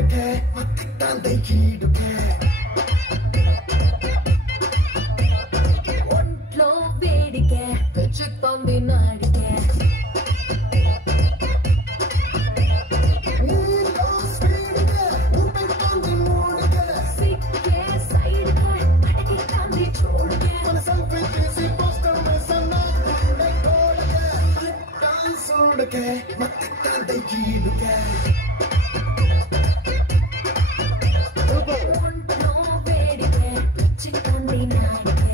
చూడకే మత్తితాందే ఈడుకే ఒంట్లో వేడికే పెంచుతోంది నాడికే మత్తితాందే ఈడుకే ఒంట్లో వేడికే పెంచుతోంది నాడికే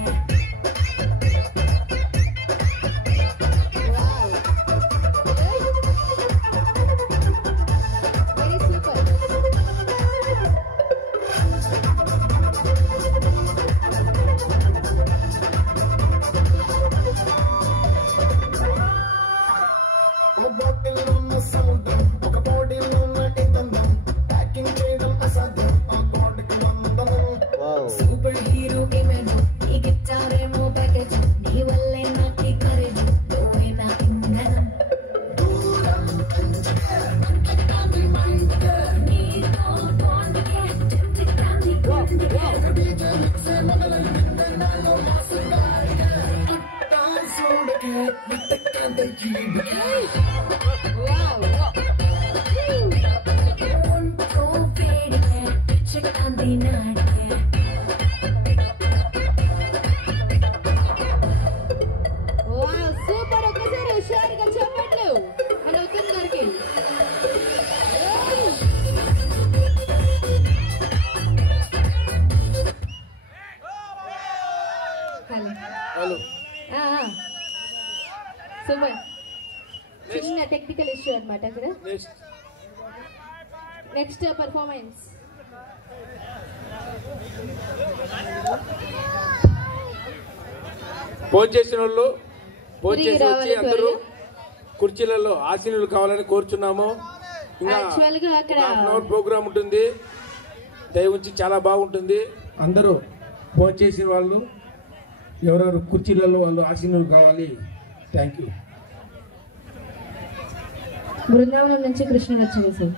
super hero image ఈ గిటారేమో ప్యాకేజ్ నీ వల్లే నాకి కరేజ్ నువ్వేనా ఇంధనం దూరం పెంచకే మంటకాంది మైండ్కే నీతో బాండ్కే చింతికాంది బాండ్కే డీజే మిక్స్ మొదలైంది నాలో మాసుగాయకే డాన్స్ చూడకే మత్తితాందే ఈడుకే ఒంట్లో వేడికే పెంచుతోంది నాడికే సూపర్ చిన్న టెక్నికల్ ఇష్యూ అన్నమాట అక్కడ నెక్స్ట్ పర్ఫార్మెన్స్ ఫోన్ చేసిన వాళ్ళు ఫోన్ చేసి వచ్చి అందరూ కుర్చీలలో ఆశీనులు కావాలని కోరుచున్నాము. ఇంకా ప్రోగ్రామ్ ఉంటుంది, దయవుంచి చాలా బాగుంటుంది. అందరూ ఫోన్ చేసిన వాళ్ళు ఎవరెవరు కుర్చీలలో వాళ్ళు ఆశీనులు కావాలి. Thank you. బృందావనం నుంచి కృష్ణుడు వచ్చింది సార్.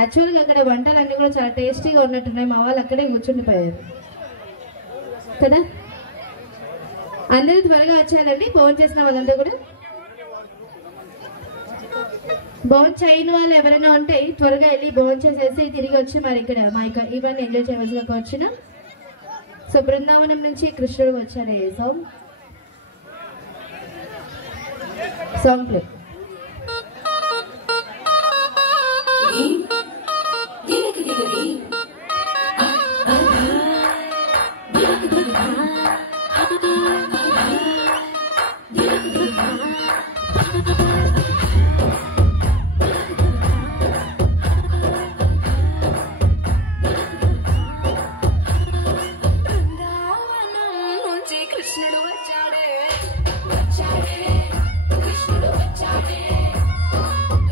యాక్చువల్గా అక్కడ వంటలన్నీ కూడా చాలా టేస్టీగా ఉన్నట్టున్నాయి. మా వాళ్ళు అక్కడే కూర్చుండిపోయారు కదా. అందరూ త్వరగా వచ్చేయాలండి. ఫోన్ చేసిన వాళ్ళంతా కూడా బోన్ చేయని వాళ్ళు ఎవరైనా ఉంటే త్వరగా వెళ్ళి బోన్ చేసేసి తిరిగి వచ్చి మరి ఇక్కడ మా ఇవన్నీ ఎంజాయ్ చేయవలసిగా వచ్చిన. సో బృందావనం నుంచి కృష్ణుడు వచ్చారు. Song play.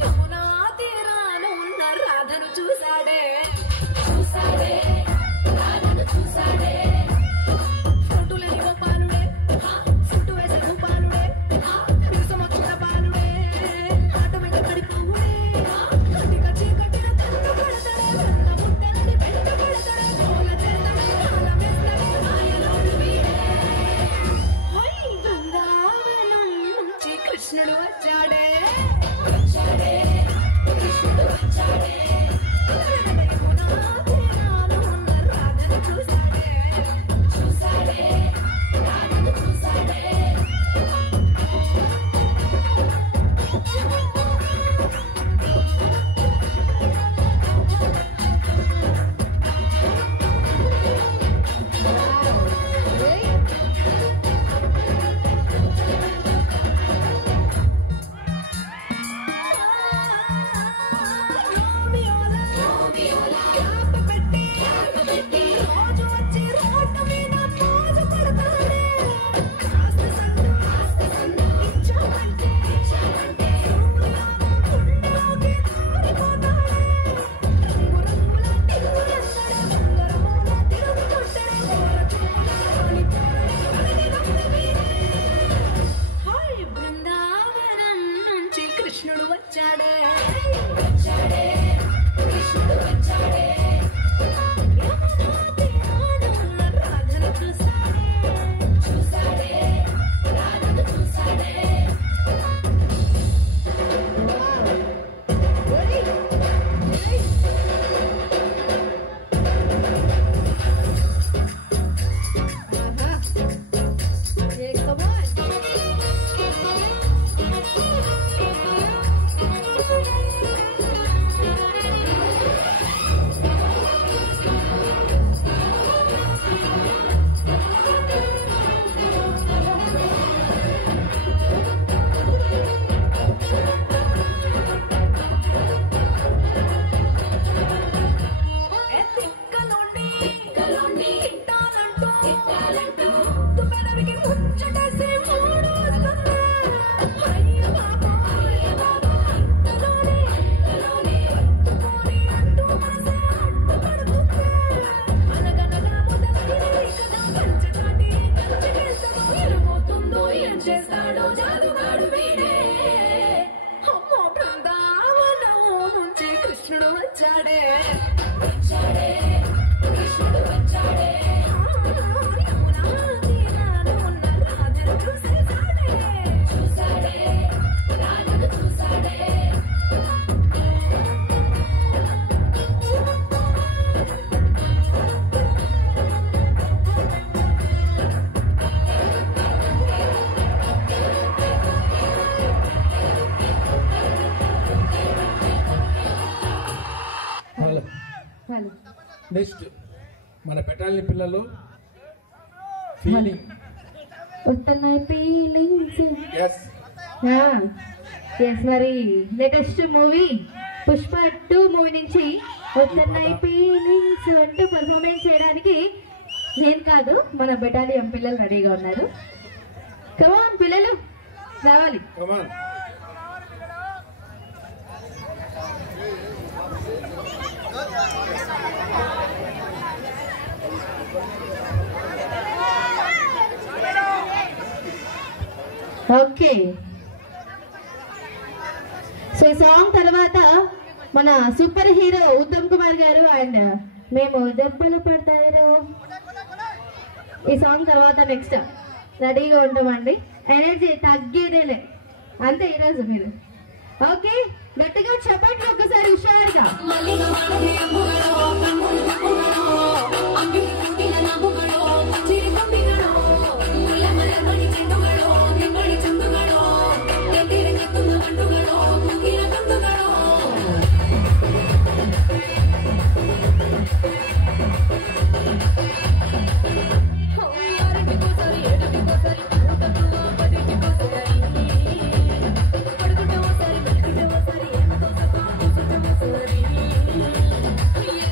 యమునా తీరాన ఉన్న వచ్చాడే కృష్ణుడు వచ్చాడే చూసాడే రాజును చూసాడే హలో నెక్స్ట్ మన పెట్టాలని పిల్లలు ఫీలింగ్ వస్తున్నాయి ఫీలింగ్స్. ఎస్ మరి లేటెస్ట్ మూవీ పుష్ప 2 మూవీ నుంచి వస్తున్నాయి ఫీలింగ్స్ అంటూ పర్ఫార్మెన్స్ చేయడానికి నేను కాదు మన బెటాలియం పిల్లలు రెడీగా ఉన్నారు. కమాన్ పిల్లలు రావాలి. కమాన్. ఓకే, సో ఈ సాంగ్ తర్వాత మన సూపర్ హీరో ఉత్తమ్ కుమార్ గారు అండ్ మేము దెబ్బలు పడతారు ఈ సాంగ్ తర్వాత నెక్స్ట్ రెడీగా ఉంటామండి. ఎనర్జీ తగ్గేదేలే అంతే ఈరోజు మీరు. ఓకే, గట్టిగా చెప్పండి ఒకసారి హుషారుగా. Yeah.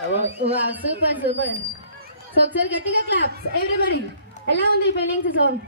Super super. సో ఒకసారి గట్టిగా క్లాప్స్ ఎవ్రీబడి. ఎలా ఉంది ఫీలింగ్స్ సాంగ్?